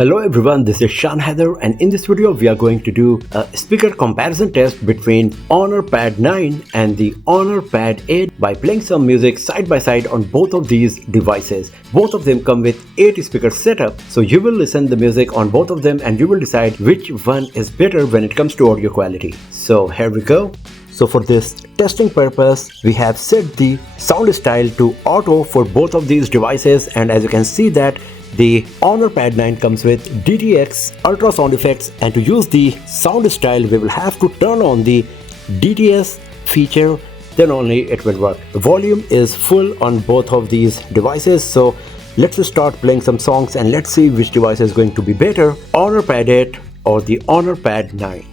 Hello everyone, this is Shan Heather, and in this video we are going to do a speaker comparison test between Honor Pad 9 and the Honor Pad 8 by playing some music side by side on both of these devices. Both of them come with 8 speaker setup, so you will listen the music on both of them and you will decide which one is better when it comes to audio quality. So here we go. So for this testing purpose, we have set the sound style to auto for both of these devices, and as you can see that the Honor Pad 9 comes with DTX Ultra sound effects, and to use the sound style we will have to turn on the DTS feature, then only it will work. The volume is full on both of these devices, so let's start playing some songs and let's see which device is going to be better, Honor Pad 8 or the Honor Pad 9.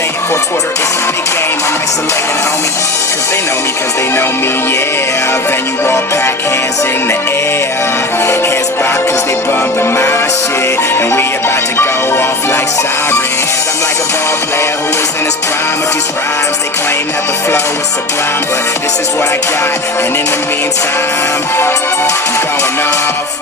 switching. Fourth quarter, it's a big game. I'm isolating, homie. Cause they know me, yeah. Venue all pack, hands in the air. Hands back cause they bumping my shit. And we about to go off like sirens. I'm like a ball player who is in his prime with these rhymes. They claim that the flow is sublime, but this is what I got. And in the meantime, I'm going off.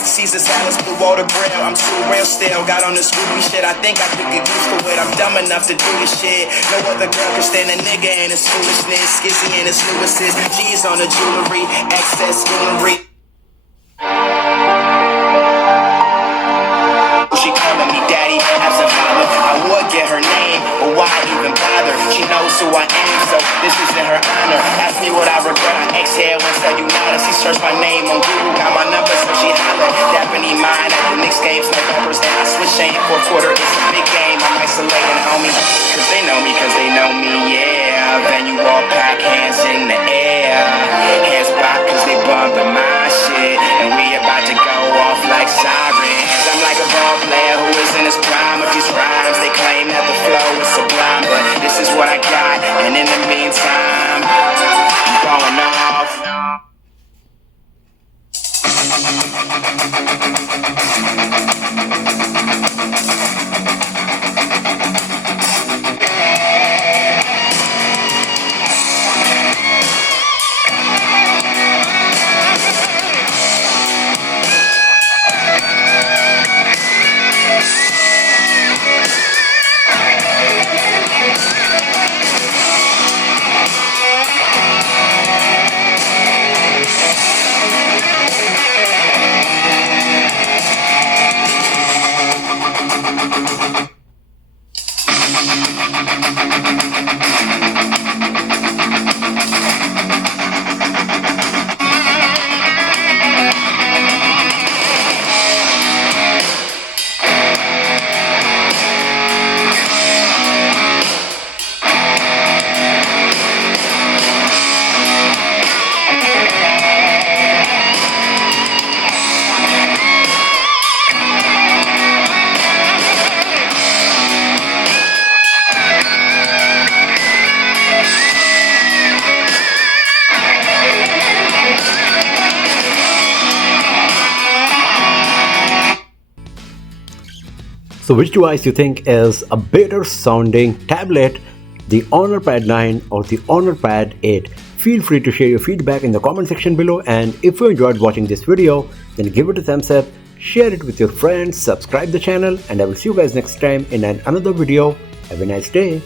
Caesar salads, blue water bread, I'm too real still. Got on this groovy shit, I think I could get used to it. I'm dumb enough to do this shit. No other girl can stand a nigga and his foolishness. Skizzy and his Lewis's, G's on the jewelry, excess jewelry. She calling me daddy, absent father. I would get her name, but why even bother? She knows who I am, so this is in her honor. Ask me what I regret, I exhale and tell you nada. She searched my name on Google, got my number, so she holler. Daphne mine at the Knicks games, like rappers, and I switch in. Fourth quarter, it's a big game. I'm isolating, homie. Cause they know me, yeah. Venue all pack, hands in the air. Hands back cause they bumping my shit. And we about to go off like sirens. I'm like a ball player who is in his prime with these rhymes. They claim that the flow is sublime, but this is what I got. And in the meantime, I'm going off. So which device you think is a better sounding tablet, the Honor Pad 9 or the Honor Pad 8? Feel free to share your feedback in the comment section below, and if you enjoyed watching this video, then give it a thumbs up, share it with your friends, subscribe the channel, and I will see you guys next time in another video. Have a nice day.